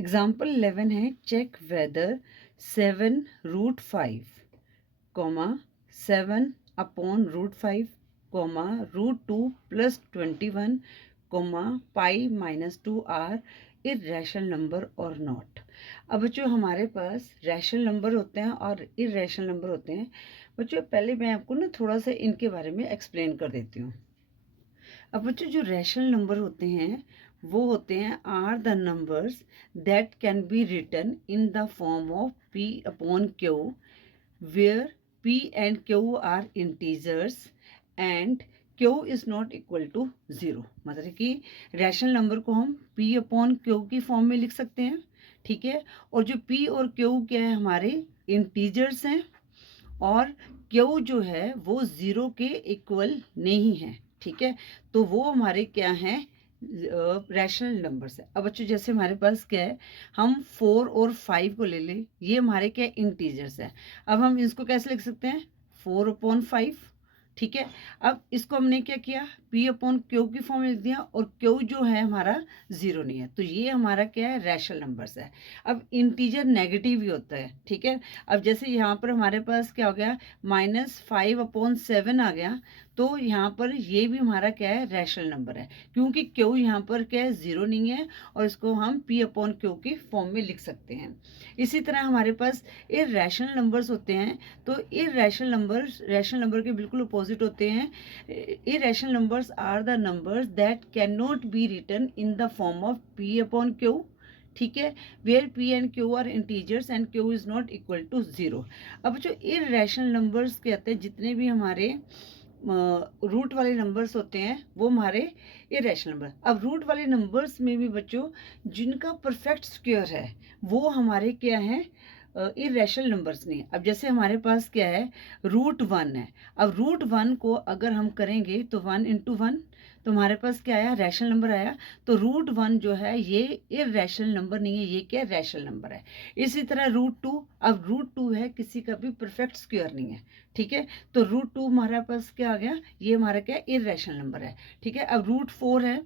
Example 11 है, check whether 7√5, 7 upon √5, √2 plus 21, pi -2 are irrational number और not. अब बच्चों हमारे पास रैशनल नंबर होते हैं और इरेशनल नंबर होते हैं। बच्चों पहले मैं आपको ना थोड़ा सा इनके बारे में एक्सप्लेन कर देती हूँ। अब बच्चों जो रैशनल नंबर होते हैं वो होते हैं are the numbers that can be written in the form of p upon q where p and q are integers and q is not equal to 0। मतलब कि रैशनल नंबर को हम p अपॉन q की form में लिख सकते हैं, ठीक है। और जो p और q क्या है, हमारे इंटीजर्स हैं और q जो है वो 0 के इक्वल नहीं है, ठीक है। तो वो हमारे क्या हैं, रैशनल नंबर्स है। अब बच्चों जैसे हमारे पास क्या है, हम 4 और 5 को ले लें, ये हमारे क्या इंटीजर्स है। अब हम इसको कैसे लिख सकते हैं, 4/5, ठीक है। अब इसको हमने क्या किया, p अपॉन क्यू की फॉर्म में लिख दिया और क्यू जो है हमारा 0 नहीं है, तो ये हमारा क्या है, रैशनल नंबर्स है। अब इंटीजर नेगेटिव भी होता है, ठीक है। अब जैसे यहाँ पर हमारे पास क्या हो गया, -5/7 आ गया, तो यहाँ पर ये भी हमारा क्या है, रैशनल नंबर है, क्योंकि क्यू यहाँ पर क्या है, 0 नहीं है और इसको हम p अपॉन क्यू की फॉर्म में लिख सकते हैं। इसी तरह हमारे पास इरेशनल नंबर्स होते हैं, तो इरेशनल नंबर्स रैशनल नंबर के बिल्कुल अपोजिट होते हैं। Irrational numbers are the numbers that can not be written in the form of p upon q, ठीक है, where p and q are integers and q is not equal to 0। अब जो irrational numbers कहते हैं, जितने भी हमारे root वाले नंबर्स होते हैं वो हमारे इरेशनल नंबर। अब रूट वाले नंबर्स में भी बच्चों जिनका परफेक्ट स्क्वायर है वो हमारे क्या है, इरेशनल नंबर्स नहीं। अब जैसे हमारे पास क्या है, √1 है। अब √1 को अगर हम करेंगे तो 1 × 1, तो हमारे पास क्या आया, रैशनल नंबर आया। तो √1 जो है ये इरेशनल नंबर नहीं है, ये क्या रैशनल नंबर है। इसी तरह √2, अब √2 है, किसी का भी परफेक्ट स्क्वायर नहीं है, ठीक है। तो √2 हमारे पास क्या आ गया, ये हमारा क्या इरेशनल नंबर है, ठीक है। अब √4 है,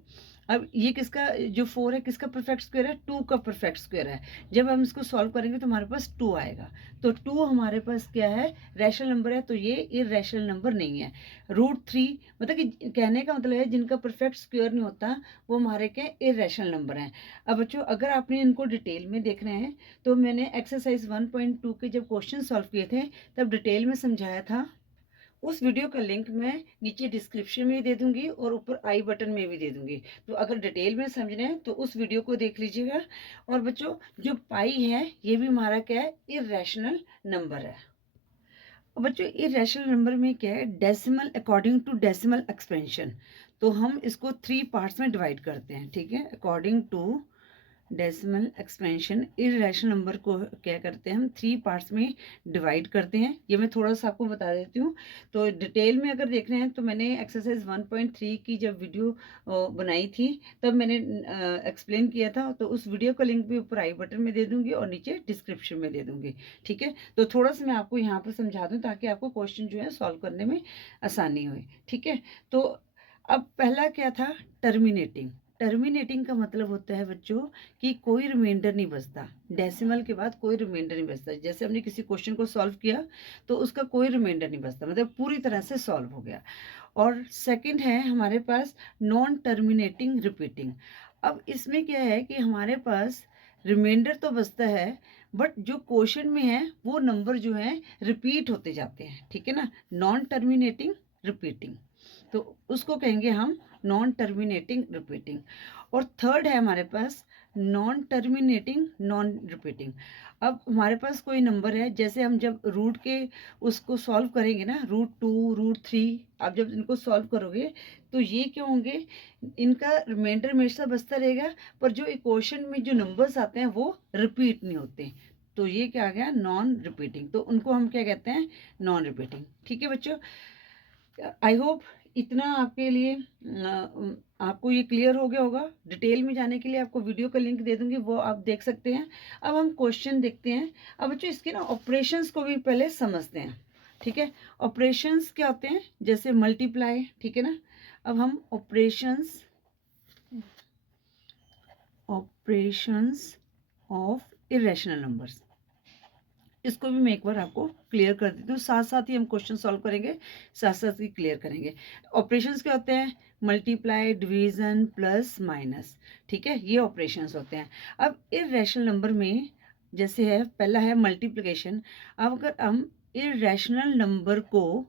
अब ये किसका, जो 4 है किसका परफेक्ट स्क्वायर है, 2 का परफेक्ट स्क्वायर है। जब हम इसको सॉल्व करेंगे तो हमारे पास 2 आएगा, तो 2 हमारे पास क्या है, रैशनल नंबर है, तो ये इरेशनल नंबर नहीं है। √3 मतलब कि कहने का मतलब है जिनका परफेक्ट स्क्वायर नहीं होता वो हमारे क्या इरेशनल नंबर हैं। अब बच्चों अगर आपने इनको डिटेल में देखना है तो मैंने एक्सरसाइज 1.2 के जब क्वेश्चन सॉल्व किए थे तब डिटेल में समझाया था। उस वीडियो का लिंक मैं नीचे डिस्क्रिप्शन में भी दे दूंगी और ऊपर आई बटन में भी दे दूंगी, तो अगर डिटेल में समझना है तो उस वीडियो को देख लीजिएगा। और बच्चों जो पाई है ये भी हमारा क्या है, इरेशनल नंबर है। और बच्चों इरेशनल नंबर में क्या है, decimal according to decimal expansion, तो हम इसको 3 पार्ट्स में डिवाइड करते हैं, ठीक है। According to decimal expansion irrational number को क्या करते हैं, हम 3 पार्ट्स में डिवाइड करते हैं। ये मैं थोड़ा सा आपको बता देती हूँ। तो डिटेल में अगर देख रहे हैं तो मैंने एक्सरसाइज 1.3 की जब वीडियो बनाई थी तब मैंने एक्सप्लेन किया था, तो उस वीडियो का लिंक भी ऊपर आई बटन में दे दूंगी और नीचे डिस्क्रिप्शन में दे दूंगी, ठीक है। तो थोड़ा सा मैं आपको यहाँ पर समझा दूँ ताकि आपको क्वेश्चन जो है सॉल्व करने में आसानी हो, ठीक है। तो अब पहला क्या था, टर्मिनेटिंग। टर्मिनेटिंग का मतलब होता है बच्चों कि कोई रिमाइंडर नहीं बचता, डेसिमल के बाद कोई रिमाइंडर नहीं बचता। जैसे हमने किसी क्वेश्चन को सॉल्व किया तो उसका कोई रिमाइंडर नहीं बचता, मतलब पूरी तरह से सॉल्व हो गया। और सेकंड है हमारे पास नॉन टर्मिनेटिंग रिपीटिंग। अब इसमें क्या है कि हमारे पास रिमाइंडर तो बचता है बट जो क्वेश्चन में है वो नंबर जो है रिपीट होते जाते हैं, ठीक है ना, नॉन टर्मिनेटिंग रिपीटिंग, तो उसको कहेंगे हम नॉन टर्मिनेटिंग रिपीटिंग। और थर्ड है हमारे पास नॉन टर्मिनेटिंग नॉन रिपीटिंग। अब हमारे पास कोई नंबर है, जैसे हम जब रूट के उसको सॉल्व करेंगे ना, √2 √3, आप जब इनको सॉल्व करोगे तो ये क्या होंगे, इनका रिमाइंडर हमेशा बचता रहेगा, पर जो इक्वेशन में जो नंबर्स आते हैं वो रिपीट नहीं होते, तो ये क्या आ गया, नॉन रिपीटिंग, तो उनको हम क्या कहते हैं, नॉन रिपीटिंग, ठीक है बच्चों। आई होप इतना आपके लिए आपको ये क्लियर हो गया होगा। डिटेल में जाने के लिए आपको वीडियो का लिंक दे दूंगी, वो आप देख सकते हैं। अब हम क्वेश्चन देखते हैं। अब बच्चों इसके ना ऑपरेशंस को भी पहले समझते हैं, ठीक है। ऑपरेशंस क्या होते हैं, जैसे मल्टीप्लाई, ठीक है ना। अब हम ऑपरेशंस ऑफ इरेशनल नंबर्स। इसको भी मैं एक बार आपको क्लियर कर देती हूँ, साथ साथ ही हम क्वेश्चन सॉल्व करेंगे, साथ साथ ही क्लियर करेंगे। ऑपरेशंस क्या होते हैं? Multiply, division, plus, minus. ठीक है, ये ऑपरेशंस होते हैं। अब इरेशनल नंबर में जैसे है, पहला है मल्टीप्लिकेशन। अब अगर हम इरेशनल नंबर को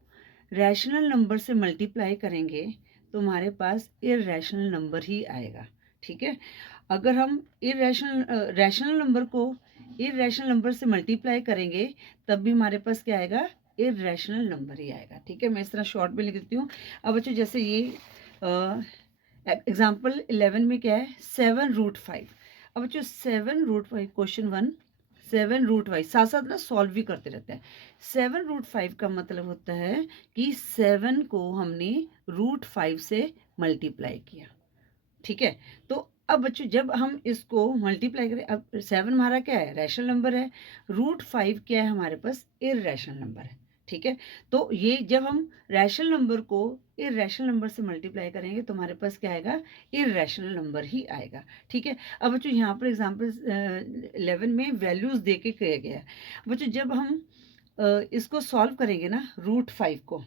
रैशनल नंबर से मल्टीप्लाई करेंगे तो हमारे पास इरेशनल नंबर ही आएगा। ठीक है, अगर हम रैशनल नंबर को इरेशनल नंबर से मल्टीप्लाई करेंगे तब भी हमारे पास क्या आएगा? इरेशनल नंबर ही आएगा। ठीक है, मैं इस तरह शॉर्ट में लिख देती हूँ। अब बच्चों जैसे ये एग्जाम्पल 11 में क्या है? 7√5। अब बच्चों 7√5, क्वेश्चन 1 7√5, साथ साथ ना सॉल्व भी करते रहते हैं। 7√5 का मतलब होता है कि 7 को हमने √5 से मल्टीप्लाई किया। ठीक है, तो अब बच्चों जब हम इसको मल्टीप्लाई करें, अब 7 हमारा क्या है? रैशनल नंबर है। √5 क्या है? हमारे पास इरेशनल नंबर है। ठीक है, तो ये जब हम रैशनल नंबर को इरेशनल नंबर से मल्टीप्लाई करेंगे तो हमारे पास क्या आएगा? इरेशनल नंबर ही आएगा। ठीक है, अब बच्चों यहाँ पर एग्जाम्पल 11 में वैल्यूज दे के किया गया है। बच्चों जब हम इसको सॉल्व करेंगे ना √5 को,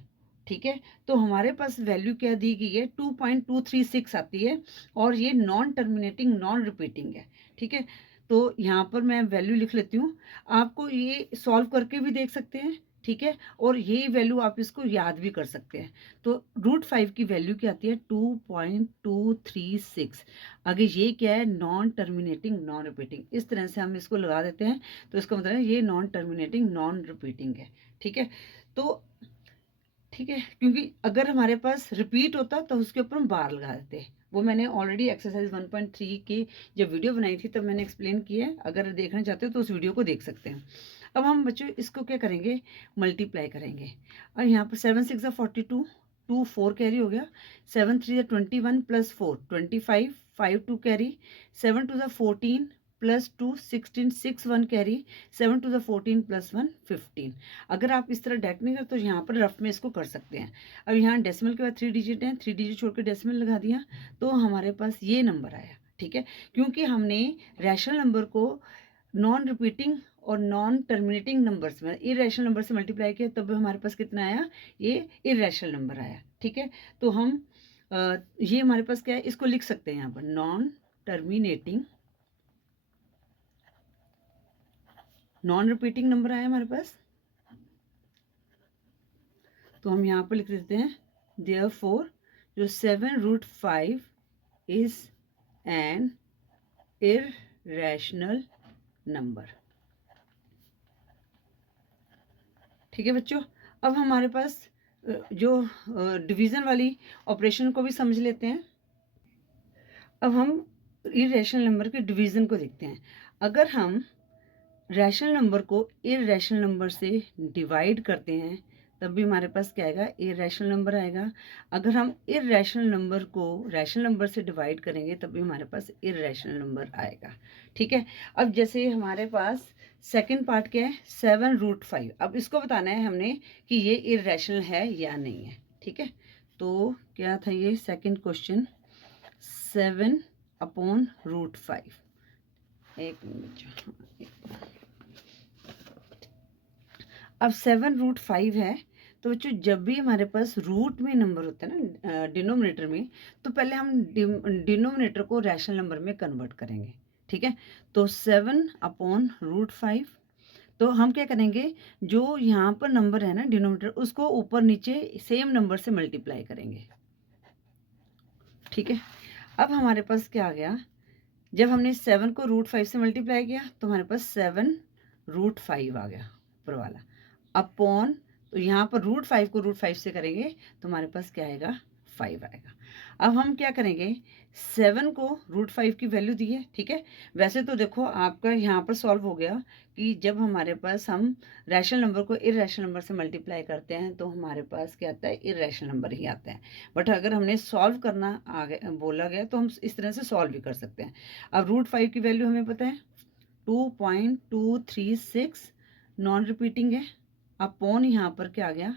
ठीक है, तो हमारे पास वैल्यू क्या दी गई है? 2.236 आती है और ये नॉन टर्मिनेटिंग नॉन रिपीटिंग है। ठीक है, तो यहाँ पर मैं वैल्यू लिख लेती हूँ, आपको ये सॉल्व करके भी देख सकते हैं। ठीक है, और ये वैल्यू आप इसको याद भी कर सकते हैं। तो √5 की वैल्यू क्या आती है? 2.236। आगे ये क्या है? Non terminating non repeating. इस तरह से हम इसको लगा देते हैं तो इसका मतलब है ये नॉन टर्मिनेटिंग नॉन रिपीटिंग है। ठीक है, तो ठीक है, क्योंकि अगर हमारे पास रिपीट होता तो उसके ऊपर हम बार लगा देते। वो मैंने ऑलरेडी एक्सरसाइज 1.3 की जब वीडियो बनाई थी तब मैंने एक्सप्लेन किया है, अगर देखना चाहते हो तो उस वीडियो को देख सकते हैं। अब हम बच्चों इसको क्या करेंगे? मल्टीप्लाई करेंगे। और यहाँ पर 7 6 42, 2 4 कैरी हो गया, 7 3 21 plus 4 25, 5 2 carry, 7 2 14 plus 2 16, 6 1 carry, 7 2 14 plus 1 15। अगर आप इस तरह डायरेक्ट नहीं करते तो यहाँ पर रफ में इसको कर सकते हैं। अब यहाँ डेसिमल के बाद 3 डिजिट हैं, 3 डिजिट छोड़ के डेसिमल लगा दिया तो हमारे पास ये नंबर आया। ठीक है, क्योंकि हमने रैशनल नंबर को नॉन रिपीटिंग और नॉन टर्मिनेटिंग नंबर्स में इरेशनल नंबर से मल्टीप्लाई किया तब हमारे पास कितना आया? ये इरेशनल नंबर आया। ठीक है, तो हम ये हमारे पास क्या है? इसको लिख सकते हैं यहाँ पर non terminating non repeating number आया हमारे पास, तो हम यहाँ पर लिख देते हैं देयरफॉर जो 7√5 इज एन इरेशनल नंबर। ठीक है बच्चों, अब हमारे पास जो डिवीज़न वाली ऑपरेशन को भी समझ लेते हैं। अब हम इरेशनल नंबर के डिवीज़न को देखते हैं। अगर हम रैशनल नंबर को इरेशनल नंबर से डिवाइड करते हैं तब भी हमारे पास क्या आएगा? इरेशनल नंबर आएगा। अगर हम इरेशनल नंबर को रैशनल नंबर से डिवाइड करेंगे तब भी हमारे पास इरेशनल नंबर आएगा। ठीक है, अब जैसे हमारे पास सेकंड पार्ट क्या है? 7√5। अब इसको बताना है हमने कि ये इरेशनल है या नहीं है। ठीक है, तो क्या था ये सेकंड क्वेश्चन? 7/√5। एक मिनट, अब 7√5 है तो बच्चों जब भी हमारे पास रूट में नंबर होता है ना डिनोमिनेटर में, तो पहले हम डिनोमिनेटर को रैशनल नंबर में कन्वर्ट करेंगे। ठीक है, तो 7/√5, तो हम क्या करेंगे? जो यहाँ पर नंबर है ना डिनोमिनेटर, उसको ऊपर नीचे सेम नंबर से मल्टीप्लाई करेंगे। ठीक है, अब हमारे पास क्या आ गया? जब हमने 7 को √5 से मल्टीप्लाई किया तो हमारे पास 7√5 आ गया ऊपर वाला, अपॉन, तो यहाँ पर √5 को √5 से करेंगे तो हमारे पास क्या आएगा? 5 आएगा। अब हम क्या करेंगे? 7 को √5 की वैल्यू दी है। ठीक है, वैसे तो देखो आपका यहाँ पर सॉल्व हो गया कि जब हमारे पास हम रैशनल नंबर को इरेशनल नंबर से मल्टीप्लाई करते हैं तो हमारे पास क्या आता है? इरेशनल नंबर ही आता है। बट अगर हमने सॉल्व करना बोला गया तो हम इस तरह से सॉल्व भी कर सकते हैं। अब √5 की वैल्यू हमें पता है 2.236 नॉन रिपीटिंग है, अपॉन यहाँ पर क्या आ गया?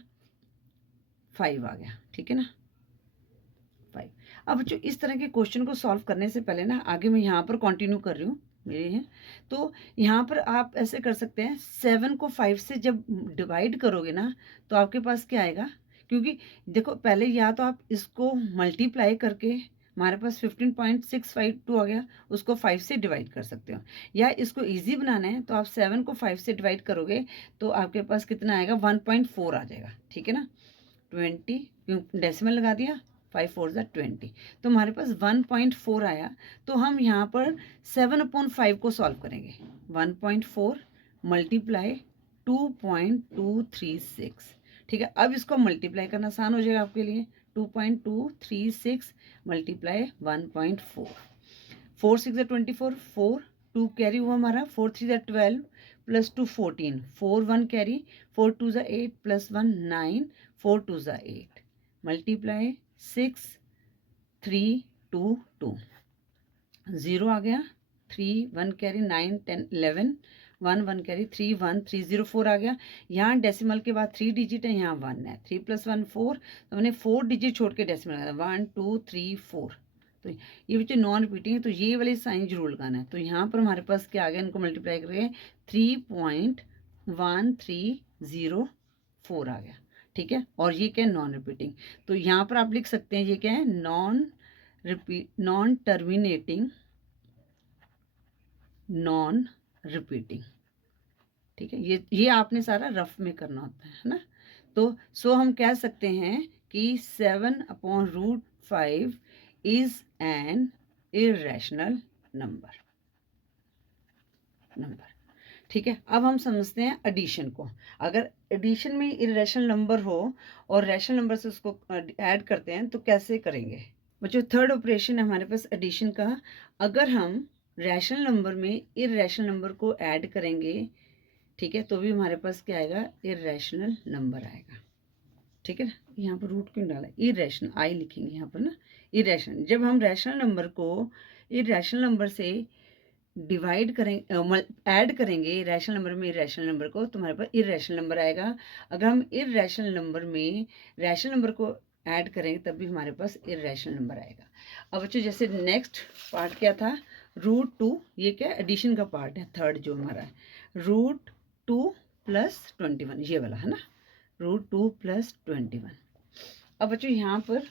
5 आ गया। ठीक है ना, 5। अब बच्चों इस तरह के क्वेश्चन को सॉल्व करने से पहले ना आगे मैं यहाँ पर कंटिन्यू कर रही हूँ। मेरे हैं। तो यहाँ पर आप ऐसे कर सकते हैं, 7 को 5 से जब डिवाइड करोगे ना तो आपके पास क्या आएगा, क्योंकि देखो पहले या तो आप इसको मल्टीप्लाई करके, हमारे पास 15.652 आ गया, उसको 5 से डिवाइड कर सकते हो, या इसको इजी बनाना है तो आप 7 को 5 से डिवाइड करोगे तो आपके पास कितना आएगा, 1.4 आ जाएगा। ठीक है ना, 20, डेसिमल लगा दिया, 5 4 = 20, तो हमारे पास 1.4 आया। तो हम यहाँ पर 7/5 को सॉल्व करेंगे। 1.4 मल्टीप्लाई 2.236। ठीक है, अब इसको मल्टीप्लाई करना आसान हो जाएगा आपके लिए। 2.236 मल्टीप्लाई 1.4, 4 6 24, 4 2 कैरी हुआ हमारा, 4 3 12 प्लस 2 14, 4 1 कैरी, 4 2 8 प्लस 1 9, 4 2 8 मल्टीप्लाई 6 3 2 2, 0 आ गया, 3 1 कैरी, 9 10 11, 1 1 कैरी, 3 1 3 0 4 आ गया। यहाँ डेसिमल के बाद 3 डिजिट है, यहाँ 1 है, 3 + 1 4, तो मैंने 4 डिजिट छोड़ के डेसिमल लगाया, 1 2 3 4। तो ये बच्चे नॉन रिपीटिंग है, तो ये वाले साइन जरूर लगाना है। तो यहाँ पर हमारे पास क्या आ गया, इनको मल्टीप्लाई करेंगे, 3.1304 आ गया। ठीक है, और ये क्या है, नॉन रिपीटिंग। तो यहाँ पर आप लिख सकते हैं ये क्या है, नॉन टर्मिनेटिंग नॉन रिपीटिंग। ठीक है, ये आपने सारा रफ में करना होता है ना। तो सो हम कह सकते हैं कि 7/√5 इज एन इरेशनल नंबर। ठीक है, अब हम समझते हैं एडिशन को। अगर एडिशन में इरेशनल नंबर हो और रैशनल नंबर से उसको ऐड करते हैं तो कैसे करेंगे बच्चों। थर्ड ऑपरेशन है हमारे पास एडिशन का। अगर हम रैशनल नंबर में इरेशनल नंबर को ऐड करेंगे, ठीक है, तो भी हमारे पास क्या आएगा, इरेशनल नंबर आएगा। ठीक है, यहाँ पर रूट क्यों डाला, इरेशनल आई लिखेंगे यहाँ पर ना, इरेशनल। जब हम रैशनल नंबर को इरेशनल नंबर से डिवाइड करेंगे, ऐड करेंगे रैशनल नंबर में इरेशनल नंबर को, तो हमारे पास इरेशनल नंबर आएगा। अगर हम इरेशनल नंबर में रैशनल नंबर को ऐड करेंगे तब भी हमारे पास इरेशनल नंबर आएगा। अब बच्चों जैसे नेक्स्ट पार्ट क्या था, √2, ये क्या एडिशन का पार्ट है, थर्ड जो हमारा है, √2 + 21, ये वाला है ना, √2 + 21। अब बच्चों यहाँ पर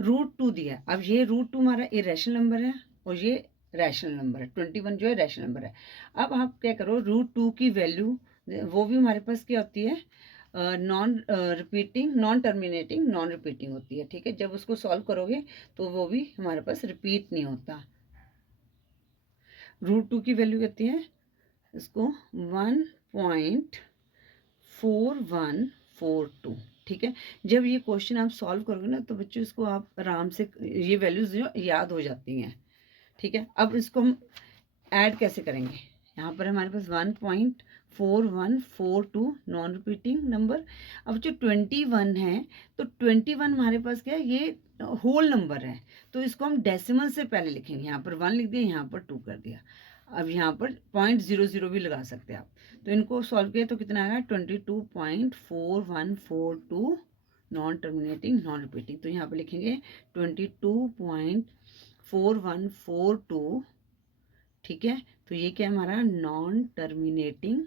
√2 दिया, अब ये √2 हमारा इरेशनल नंबर है और ये रैशनल नंबर है, 21 जो है रैशनल नंबर है। अब आप क्या करो, √2 की वैल्यू, वो भी हमारे पास क्या होती है, non repeating non terminating non repeating होती है। ठीक है, जब उसको सॉल्व करोगे तो वो भी हमारे पास रिपीट नहीं होता। √2 की वैल्यू कहती है इसको 1.4142। ठीक है, जब ये क्वेश्चन आप सॉल्व करोगे ना तो बच्चों इसको आप आराम से, ये वैल्यूज जो याद हो जाती हैं। ठीक है, अब इसको हम ऐड कैसे करेंगे, यहाँ पर हमारे पास 1.4142 नॉन रिपीटिंग नंबर। अब जो 21 है, तो 21 हमारे पास क्या है, ये होल नंबर है, तो इसको हम डेसिमल से पहले लिखेंगे। यहाँ पर 1 लिख दिया, यहाँ पर 2 कर दिया। अब यहाँ पर 0.00 भी लगा सकते हैं आप। तो इनको सॉल्व किया तो कितना आएगा, 22.4142 नॉन टर्मिनेटिंग नॉन रिपीटिंग। तो यहाँ पर लिखेंगे 22.4142। ठीक है, तो ये क्या हमारा नॉन टर्मिनेटिंग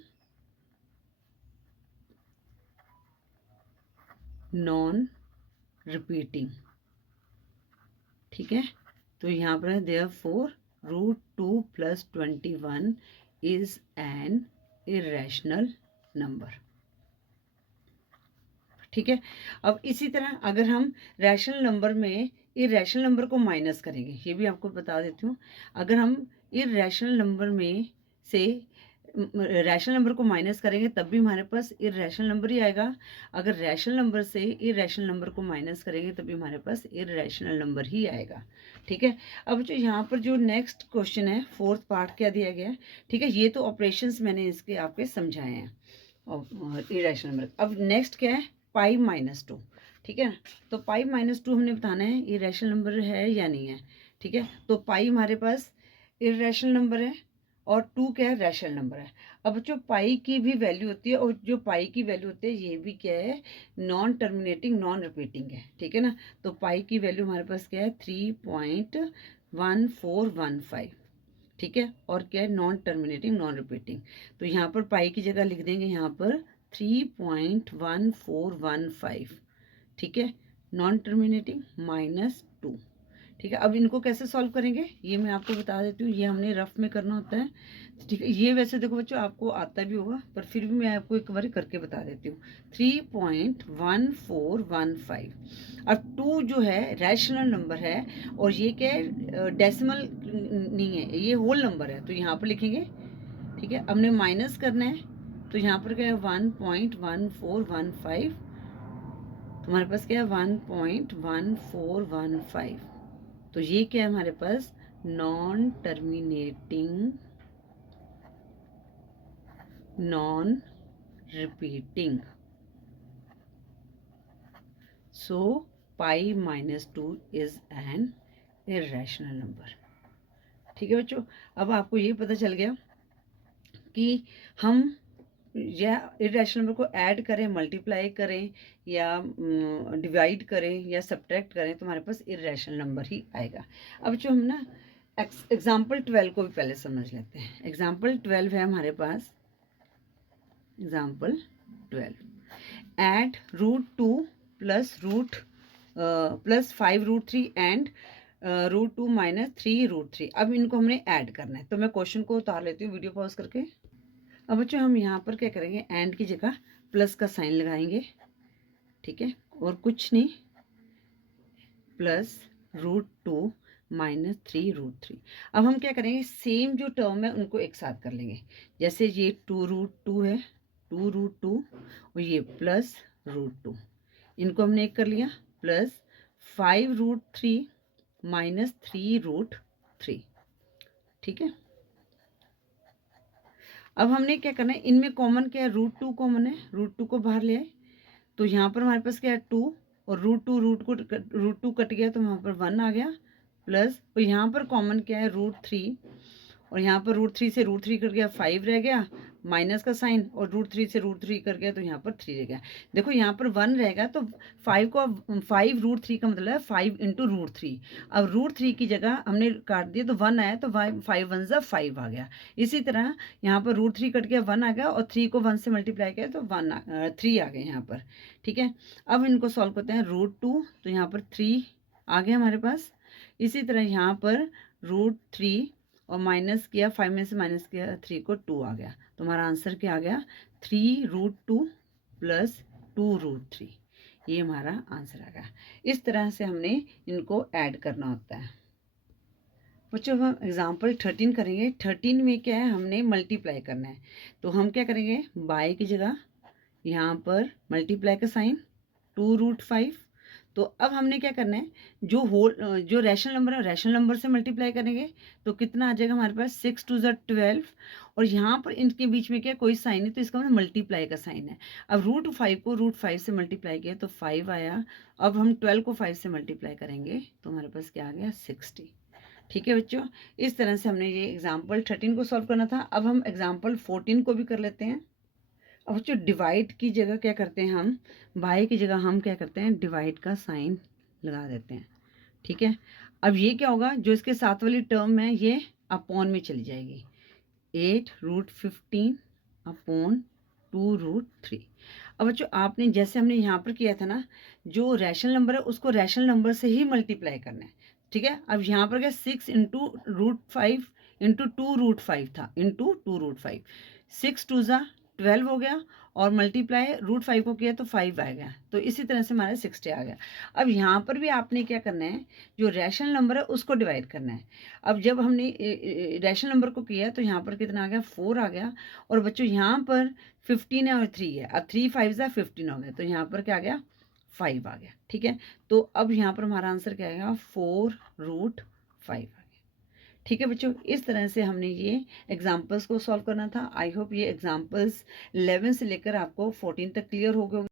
नॉन रिपीटिंग। ठीक है, तो यहाँ पर therefore √2 + 21 is an irrational number. ठीक है, अब इसी तरह अगर हम रैशनल नंबर में इरेशनल नंबर को माइनस करेंगे, ये भी आपको बता देती हूँ। अगर हम इरेशनल नंबर में से रैशनल नंबर को माइनस करेंगे तब भी हमारे पास इरेशनल नंबर ही आएगा। अगर रैशनल नंबर से इरेशनल नंबर को माइनस करेंगे तब भी हमारे पास इरेशनल नंबर ही आएगा। ठीक है, अब जो यहाँ पर जो नेक्स्ट क्वेश्चन है, फोर्थ पार्ट क्या दिया गया है। ठीक है, ये तो ऑपरेशंस मैंने इसके आपके समझाए हैं और इरेशनल नंबर। अब नेक्स्ट क्या है, π-2। ठीक है, तो π-2 हमने बताना है ये रैशनल नंबर है या नहीं है। ठीक है, तो पाई हमारे पास इरेशनल नंबर है और 2 क्या है, रैशनल नंबर है। अब जो पाई की भी वैल्यू होती है, और जो पाई की वैल्यू होती है ये भी क्या है, नॉन टर्मिनेटिंग नॉन रिपीटिंग है। ठीक है ना, तो पाई की वैल्यू हमारे पास क्या है, 3.1415। ठीक है, और क्या है, नॉन टर्मिनेटिंग नॉन रिपीटिंग। तो यहाँ पर पाई की जगह लिख देंगे यहाँ पर 3.1415, ठीक है, नॉन टर्मिनेटिंग -2। ठीक है, अब इनको कैसे सॉल्व करेंगे ये मैं आपको बता देती हूँ। ये हमने रफ में करना होता है, ठीक है। ये वैसे देखो बच्चों आपको आता भी होगा, पर फिर भी मैं आपको एक बार करके बता देती हूँ। 3.1415। अब 2 जो है रैशनल नंबर है, और ये क्या है, डेसिमल नहीं है, ये होल नंबर है, तो यहाँ पर लिखेंगे। ठीक है, हमने माइनस करना है, तो यहाँ पर क्या है 1.1415, तुम्हारे पास क्या है 1.1415। तो ये क्या है हमारे पास, non terminating non repeating. So pi -2 is an irrational number. ठीक है बच्चों, अब आपको ये पता चल गया कि हम या इरेशनल नंबर को ऐड करें, मल्टीप्लाई करें, या डिवाइड करें, या सब्ट्रैक्ट करें, तो हमारे पास इरेशनल नंबर ही आएगा। अब जो हम ना एग्जाम्पल 12 को भी पहले समझ लेते हैं। एग्जाम्पल 12 है हमारे पास, एग्जाम्पल 12, एड √2 प्लस 5√3 एंड √2 -3√3। अब इनको हमने ऐड करना है, तो मैं क्वेश्चन को उतार लेती हूँ वीडियो पॉज करके। अब बच्चों हम यहाँ पर क्या करेंगे, एंड की जगह प्लस का साइन लगाएंगे, ठीक है, और कुछ नहीं, प्लस √2 -3√3। अब हम क्या करेंगे, सेम जो टर्म है उनको एक साथ कर लेंगे। जैसे ये 2√2 है, 2√2, और ये प्लस √2, इनको हमने एक कर लिया, प्लस 5√3 -3√3। ठीक है, अब हमने क्या करना है, इनमें कॉमन क्या है, √2 कॉमन है, √2 को बाहर ले आए, तो यहाँ पर हमारे पास क्या है 2, और √2 कट गया, तो वहाँ पर 1 आ गया, प्लस, और यहाँ पर कॉमन क्या है √3, और यहाँ पर √3 से √3 कट गया, 5 रह गया, माइनस का साइन, और √3 से √3 कर गया, तो यहाँ पर 3 रह गया। देखो यहाँ पर 1 रहेगा, तो 5 का मतलब है 5 × √3। अब √3 की जगह हमने काट दिया, तो 1 आया, तो 5 1 ज़ा 5 आ गया। इसी तरह यहाँ पर √3 कट गया, 1 आ गया, और 3 को 1 से मल्टीप्लाई किया, तो 3 आ गए यहाँ पर। ठीक है, अब इनको सॉल्व करते हैं, √2, तो यहाँ पर 3 आ गया हमारे पास। इसी तरह यहाँ पर √3 और माइनस किया, 5 में से माइनस किया 3 को, 2 आ गया। तो हमारा आंसर क्या आ गया, 3√2 प्लस 2√3। ये हमारा आंसर आ गया। इस तरह से हमने इनको ऐड करना होता है। बच्चों हम एग्जाम्पल 13 करेंगे। 13 में क्या है, हमने मल्टीप्लाई करना है, तो हम क्या करेंगे, बाय की जगह यहाँ पर मल्टीप्लाई का साइन, 2√5। तो अब हमने क्या करना है, जो रैशनल नंबर है रैशनल नंबर से मल्टीप्लाई करेंगे, तो कितना आ जाएगा हमारे पास, 6 2 ज़ा 12, और यहाँ पर इनके बीच में क्या कोई साइन है, तो इसका मतलब मल्टीप्लाई का साइन है। अब √5 को √5 से मल्टीप्लाई किया, तो 5 आया। अब हम 12 को 5 से मल्टीप्लाई करेंगे, तो हमारे पास क्या आ गया, 60। ठीक है बच्चों, इस तरह से हमने ये एग्जाम्पल 13 को सॉल्व करना था। अब हम एग्जाम्पल 14 को भी कर लेते हैं। अब बच्चों डिवाइड की जगह क्या करते हैं, हम बाय की जगह हम क्या करते हैं, डिवाइड का साइन लगा देते हैं। ठीक है, अब ये क्या होगा, जो इसके साथ वाली टर्म है ये अपॉन में चली जाएगी, 8√15 अपॉन 2√3। अब बच्चों आपने जैसे हमने यहाँ पर किया था ना, जो रैशनल नंबर है उसको रैशनल नंबर से ही मल्टीप्लाई करना है। ठीक है, अब यहाँ पर क्या 6 × √5 × 2√5 था, इंटू 2√5, 6 2 ज़ा 12 हो गया, और मल्टीप्लाई √5 को किया, तो 5 आ गया। तो इसी तरह से हमारा 60 आ गया। अब यहाँ पर भी आपने क्या करना है, जो रैशनल नंबर है उसको डिवाइड करना है। अब जब हमने रैशनल नंबर को किया, तो यहाँ पर कितना आ गया, 4 आ गया, और बच्चों यहाँ पर 15 है और 3 है। अब 3 5 ज़ा 15 हो गया, तो यहाँ पर क्या आ गया, 5 आ गया। ठीक है, तो अब यहाँ पर हमारा आंसर क्या आएगा, 4√5 आ गया। ठीक है बच्चों, इस तरह से हमने ये एग्जाम्पल्स को सॉल्व करना था। आई होप ये एग्जाम्पल्स 11 से लेकर आपको 14 तक क्लियर हो गए।